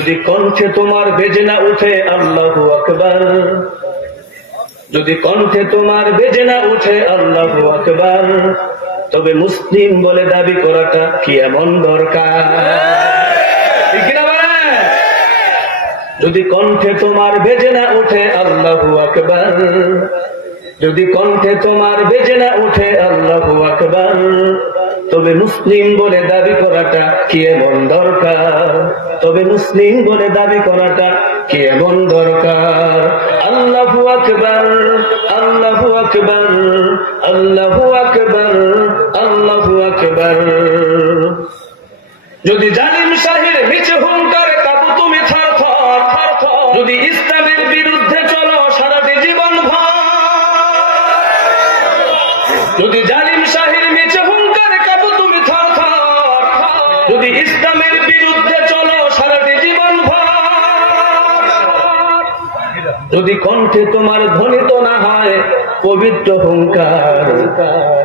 যদি কণ্ঠে তোমার বেজে না উঠে আল্লাহু আকবার, যদি কণ্ঠে তোমার বেজে না উঠে আল্লাহু আকবার, তবে মুসলিম বলে দাবি করাটা কি এমন দরকার? ঠিক না বলেন? যদি কণ্ঠে তোমার বেজে না উঠে আল্লাহু আকবার, যদি কণ্ঠে তোমার বেজে না উঠে আল্লাহু আকবার, তবে মুসলিম বলে দাবি করাটা কি এমন দরকার? তবে মুসলিম বলে দাবি করাটা কি এমন দরকার? আল্লাহু আকবার, আল্লাহু আকবার, আল্লাহু আকবার, আল্লাহু আকবার। যদি জালিম শাহের নিচে হুঙ্কারে কাঁপো তুমি থরথর, যদি ইসলামের বিরুদ্ধে চলো সারাটি জীবন ভর, যদি জালিম শাহের নিচে হুঙ্কারে কাঁপো তুমি থরথর, যদি ইসলামের বিরুদ্ধে চলো সারাটি জীবন ভর, যদি কণ্ঠে তোমার ধ্বনিত না হয় পবিত্র হুঙ্কার,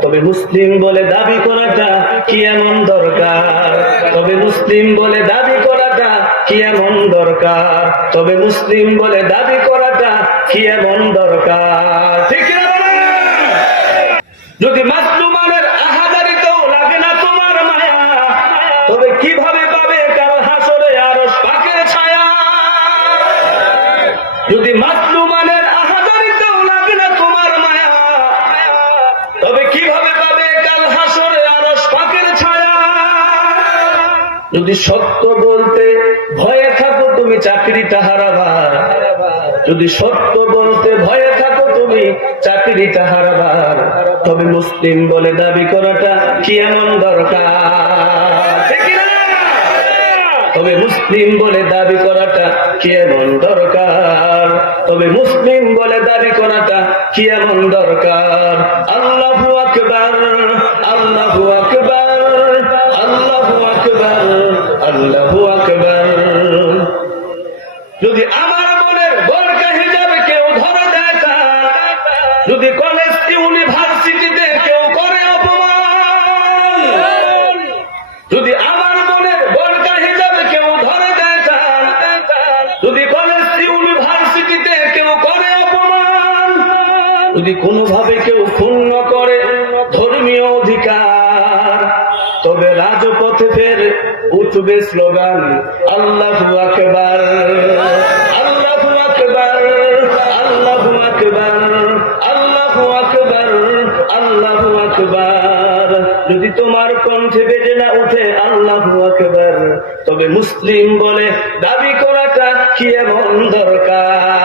তবে মুসলিম বলে দাবি করাটা কি এমন দরকার? তবে মুসলিম বলে দাবি করাটা কি এমন দরকার? তবে মুসলিম বলে দাবি করাটা কি এমন দরকার? ঠিক না বলেন? যদি মাজলুমানের আহাজারিতেও লাগে না তোমার মায়া, তবে কিভাবে পাবে কাল হাসরে আরশ পাকের ছায়া? যদি মাজলুমানের আহাজারিতেও লাগে না তোমার মায়া, তবে কিভাবে পাবে কাল হাসরে আরশ পাকের ছায়া? যদি সত্য বলতে ভয়ে থাকো তুমি চাকরিটা হারাবা, যদি সত্য বলতে ভয়ে থাকো তুমি চাকরিটা হারাবার, তবে মুসলিম বলে দাবি করাটা কি এমন দরকার? ঠিক না? তবে মুসলিম বলে দাবি করাটা কি এমন দরকার? তবে মুসলিম বলে দাবি করাটা কি এমন দরকার? আল্লাহু আকবার, আল্লাহু আকবার, আল্লাহু আকবার, আল্লাহু আকবার। যদি আমার মনের বোরকা হিজাবে কেউ ধরে দেয় তার, যদি কলেজ ইউনিভার্সিটিতে কেউ করে অপমান, যদি আমার মনের বোরকা হিজাবে কেউ ধরে দেয় তার, যদি কলেজ ইউনিভার্সিটিতে কেউ করে অপমান, যদি কোনোভাবে কেউ ক্ষুণ্ণ করে ধর্মীয় অধিকার, তবে রাজপথে ফের উঠবে স্লোগান আল্লাহু আকবার, আল্লাহু আকবার, আল্লাহু আকবার, আল্লাহু আকবার, আল্লাহু আকবার। যদি তোমার কণ্ঠে বেজে না উঠে আল্লাহু আকবার, তবে মুসলিম বলে দাবি করাটা কি এমন দরকার?